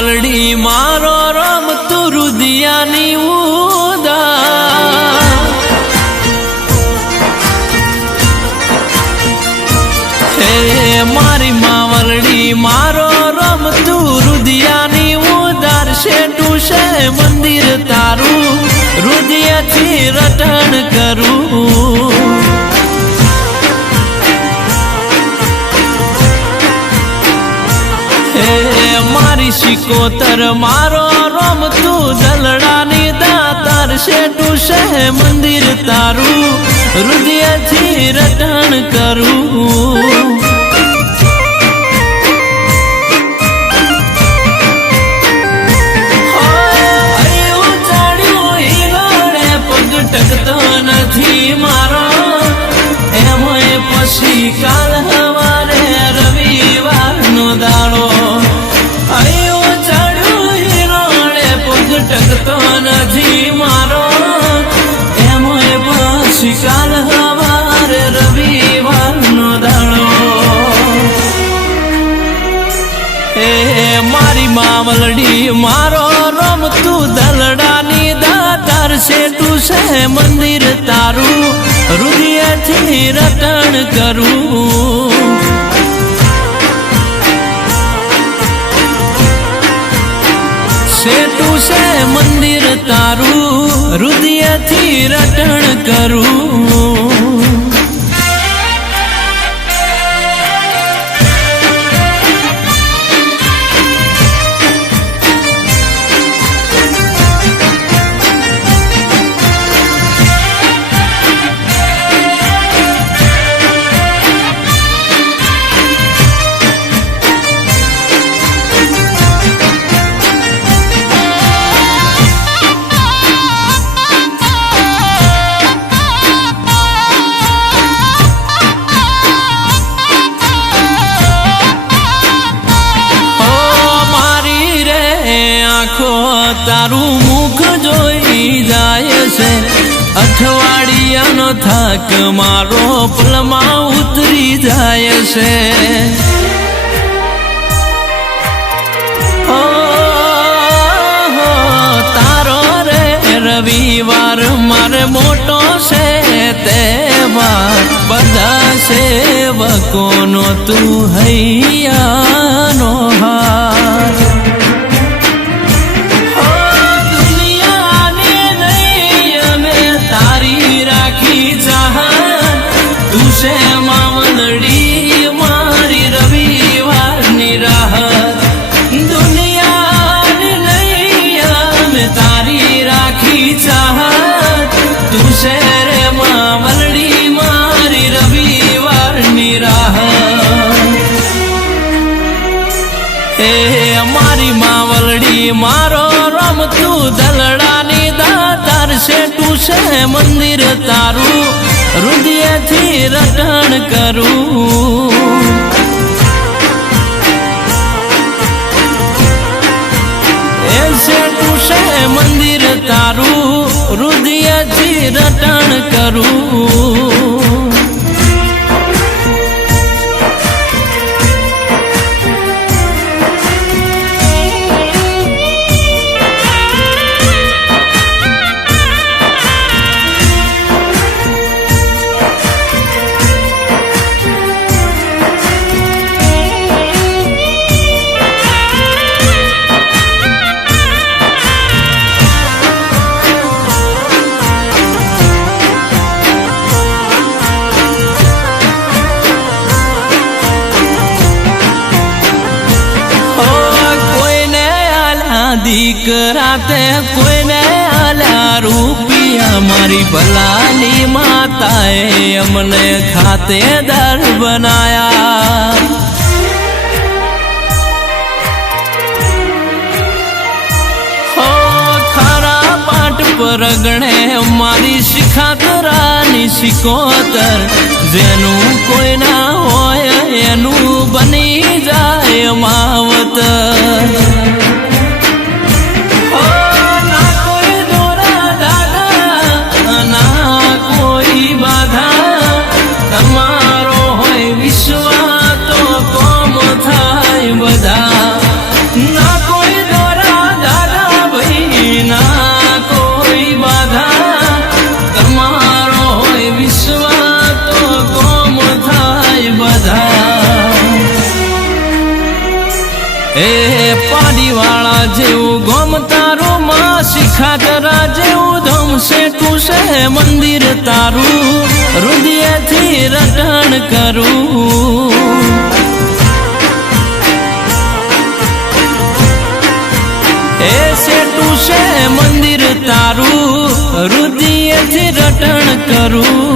માવલડી મારો રમતું રુદિયાની ઉદા હે મારી માવલડી મારો રમતું રુદિયાની ઉદાર શેઠું છે મંદિર તારું રુદિયાથી રટણ કરું મારી શિકોતર મારો રમતું દલડાની દાતાર શેઠું છે મંદિર તારું હૃદયથી રટણ કરું પગ ટકતો નથી મારો એમાં પછી કાલ હવારે રવિવારનો દાડો ટકતો નથી મારો એમાં પછી કાલ હવારે રવિવારનો દાડો એ મારી માવલડી મારો રમતું દલડાની દાતાર શેઠું છે મંદિર તારું હૃદયથી રટણ કરું શેઠું છે મંદિર તારું હૃદયથી રટણ કરું તારું મુખ જોઈ જાય છે અઠવાડિયાનો થાક મારો પલમાં ઉતરી જાય છે તારો રે રવિવાર મારે મોટો છે તહેવાર બધા સેવકોનો તું હૈયાનો હાર તું છે માવલડી મારી રવિવારની રાહત દુનિયાની નૈયા મેં તારી રાખી ચાહત તું છે રે માવલડી મારી રવિવારની રાહત એ મારી માવલડી મારો રમતું દલડાની દાતાર શેઠું છે મંદિર તારું હૃદયથી રટણ કરું એ શેઠું છે મંદિર તારું હૃદયથી રટણ કરું દીકરા તે કોઈને આલ્યા રૂપિયા મારી ભલાની માતાએ અમને ખાતેદાર બનાયા હો ખરા પાટ પર ગણે મારી શિખાતરાની શિકોતર જેનું કોઈ ના હોય એનું બની જાય માવતર વિશ્વા તો કોમ થાય બધા ના કોઈ એ પાડીવાળા જેવું ગોમ તારું માં શિખાતરા જેવું ધમ સેટું છે મંદિર તારું હૃદયથી રટણ કરું એ સેટું છે મંદિર તારું હૃદયથી રટણ કરું